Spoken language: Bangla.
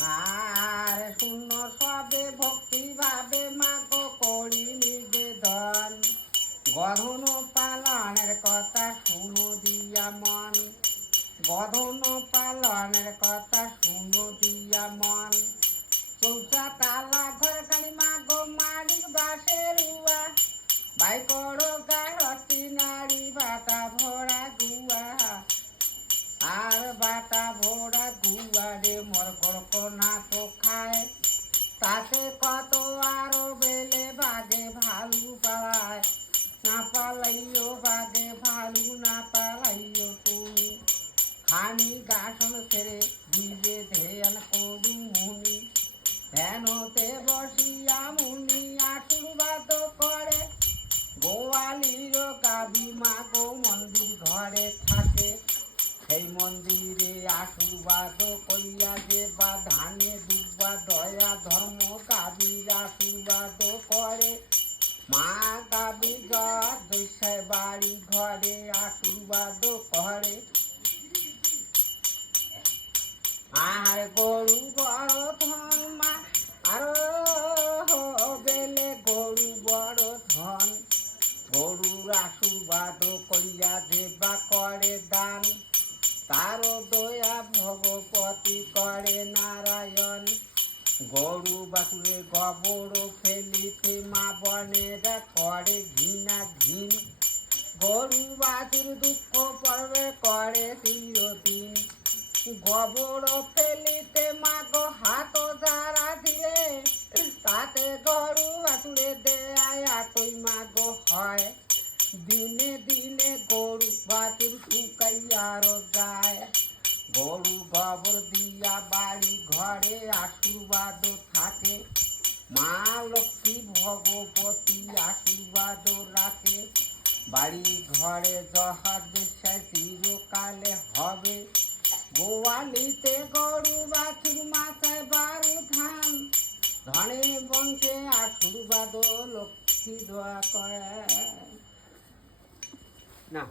আর শূন্য সবে ভক্তি ভাবে মাগো করি নিবেদন। গধন পালনের কথা শুনো দিয়া মন, গধন পালনের কথা শুনো দিয়া মন। চৌকা তালা ঘর কালী মাগো মালিক বাসের উয়া, ভাই করো গাড়ি নারী বাটা ভরা গুয়া। আর বাটা ভরা গুয়া রে মোর কড়কনা তো খায়, তাতে কত আরো বেলে বাগে ভালু পালায়। না পালাইও বাগে ভালু, না পালাইও তুমি। খানি গাছন ছেড়ে ভিজে ধ্যান করু মুনি, ধ্যানতে বসিয়া মুনি আশীর্বাদ করে। গোয়ালির গাবি মাগো মন্দির ঘরে থাকে, সেই মন্দিরে আশীর্বাদ করিয়া যে বা ধানে দুব্বা দয়া ধর্ম গাবির আশীর্বাদ করে। মা গাবি জয় বাড়ি ঘরে আশীর্বাদ করে। আর গরু বড় ধন মা আরো বেলে গরু বড় ধন। গরুর আশীর্বাদ করিয়া দেবা করে দান, তার দয়া ভগবতী করে নারায়ণ। গরু বাছুরে গোবর ফেলিতে মা বনেরা করে ঘৃণা ঘিন, গরু বাছুর দুঃখ পর্বে করে চিরদিন। গোবর ফেলিতে মাগো হাত যারা দিয়ে, তাতে গরু বাছুরে দেয় কই মাগো হয়। দিনে দিনে গরু বাছুর শুকাইয়ার যায়, গরু গোবর দিয়া বাড়ি ঘরে আশীর্বাদ থাকে। মা লক্ষ্মী ভগবতী আশীর্বাদ রাখে, বাড়ি ঘরে জহা দেশায় চিরকালে হবে। গোয়ালিতে গরু বাছুর মাথায় বারু ধান, ধনে বংশে আশীর্বাদ লক্ষ্মী দোয়া করে না।